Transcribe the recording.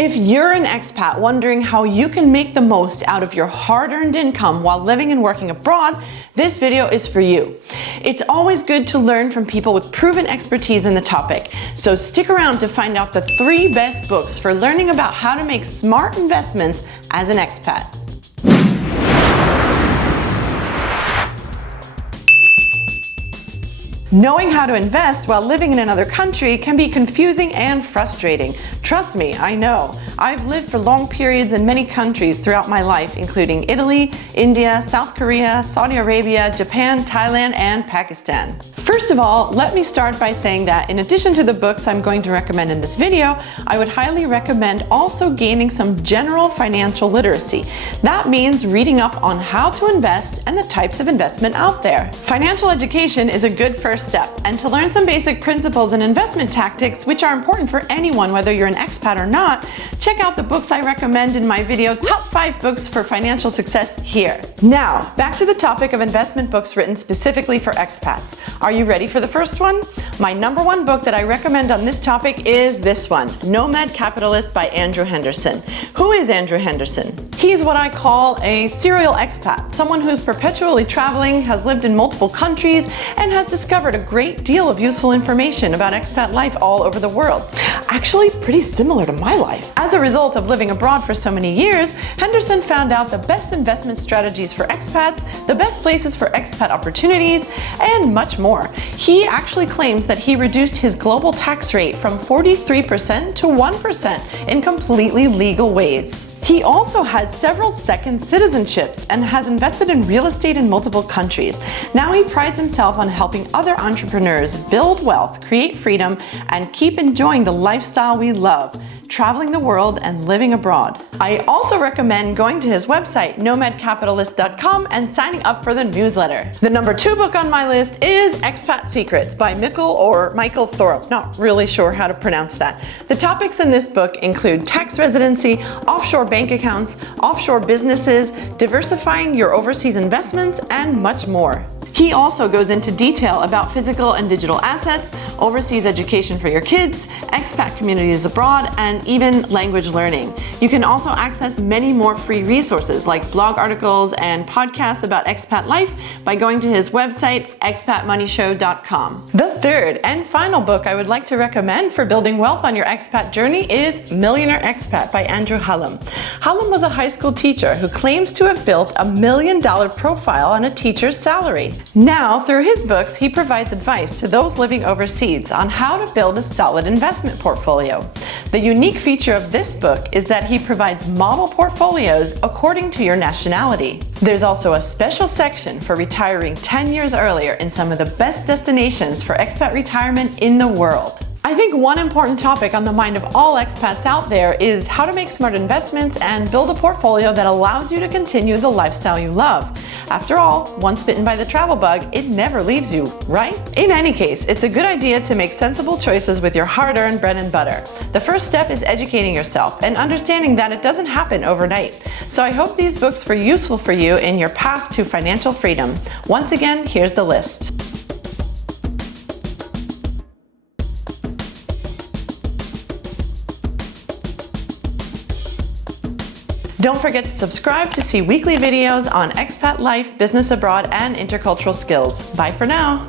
If you're an expat wondering how you can make the most out of your hard-earned income while living and working abroad, this video is for you. It's always good to learn from people with proven expertise in the topic, so stick around to find out the 3 best books for learning about how to make smart investments as an expat. Knowing how to invest while living in another country can be confusing and frustrating. Trust me, I know. I've lived for long periods in many countries throughout my life, including Italy, India, South Korea, Saudi Arabia, Japan, Thailand, and Pakistan. First of all, let me start by saying that in addition to the books I'm going to recommend in this video, I would highly recommend also gaining some general financial literacy. That means reading up on how to invest and the types of investment out there. Financial education is a good first step, and to learn some basic principles and investment tactics, which are important for anyone whether you're an expat or not, check out the books I recommend in my video Top 5 Books for Financial Success here. Now, back to the topic of investment books written specifically for expats. Are you ready for the first one? My #1 book that I recommend on this topic is this one, Nomad Capitalist by Andrew Henderson. Who is Andrew Henderson? He's what I call a serial expat, someone who's perpetually traveling, has lived in multiple countries, and has discovered a great deal of useful information about expat life all over the world. Actually, pretty similar to my life. As a result of living abroad for so many years, Henderson found out the best investment strategies for expats, the best places for expat opportunities, and much more. He actually claims that he reduced his global tax rate from 43% to 1% in completely legal ways. He also has several second citizenships and has invested in real estate in multiple countries. Now he prides himself on helping other entrepreneurs build wealth, create freedom, and keep enjoying the lifestyle we love, traveling the world and living abroad. I also recommend going to his website, nomadcapitalist.com, and signing up for the newsletter. The #2 book on my list is Expat Secrets by Michael Thorpe. Not really sure how to pronounce that. The topics in this book include tax residency, offshore bank accounts, offshore businesses, diversifying your overseas investments, and much more. He also goes into detail about physical and digital assets, overseas education for your kids, expat communities abroad, and even language learning. You can also access many more free resources like blog articles and podcasts about expat life by going to his website, expatmoneyshow.com. The third and final book I would like to recommend for building wealth on your expat journey is Millionaire Expat by Andrew Hallam. Hallam was a high school teacher who claims to have built $1 million profile on a teacher's salary. Now, through his books, he provides advice to those living overseas on how to build a solid investment portfolio. The unique feature of this book is that he provides model portfolios according to your nationality. There's also a special section for retiring 10 years earlier in some of the best destinations for expat retirement in the world. I think one important topic on the mind of all expats out there is how to make smart investments and build a portfolio that allows you to continue the lifestyle you love. After all, once bitten by the travel bug, it never leaves you, right? In any case, it's a good idea to make sensible choices with your hard-earned bread and butter. The first step is educating yourself and understanding that it doesn't happen overnight. So I hope these books were useful for you in your path to financial freedom. Once again, here's the list. Don't forget to subscribe to see weekly videos on expat life, business abroad, and intercultural skills. Bye for now.